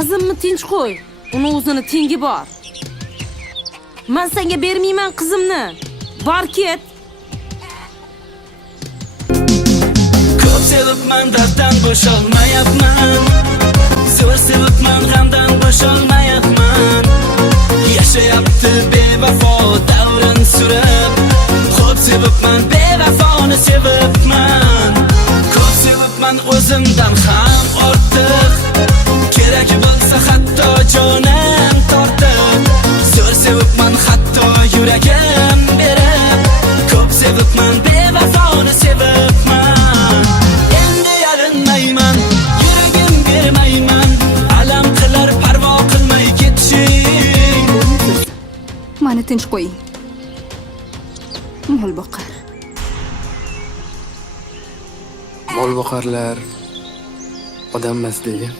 Qizimni tinch qo'y. Uni o'zini tengi bor. Men senga bermayman qizimni. Bor ket. Ko'p sevibman, darddan bo'sholmayapman. Sevibman, g'amdan bo'sholmayapman. Yashayapti bevafo davrin surib. Ko'p sevibman, bevafoni sevibman. Ko'p sevibman, o'zimdan ham ortiq. Kerak bo'lsa hatto jonim tortib. Zo'r sevibman, hatto yuragim berib. Ko'p sevibman, bevafoni sevibman. Endi yalinmayman, yuragim bermayman. Alam qilar parvo qilmay ketishing. Meni tinch qo'ying. Mol boqar. Mol boqarlar odam emas degan.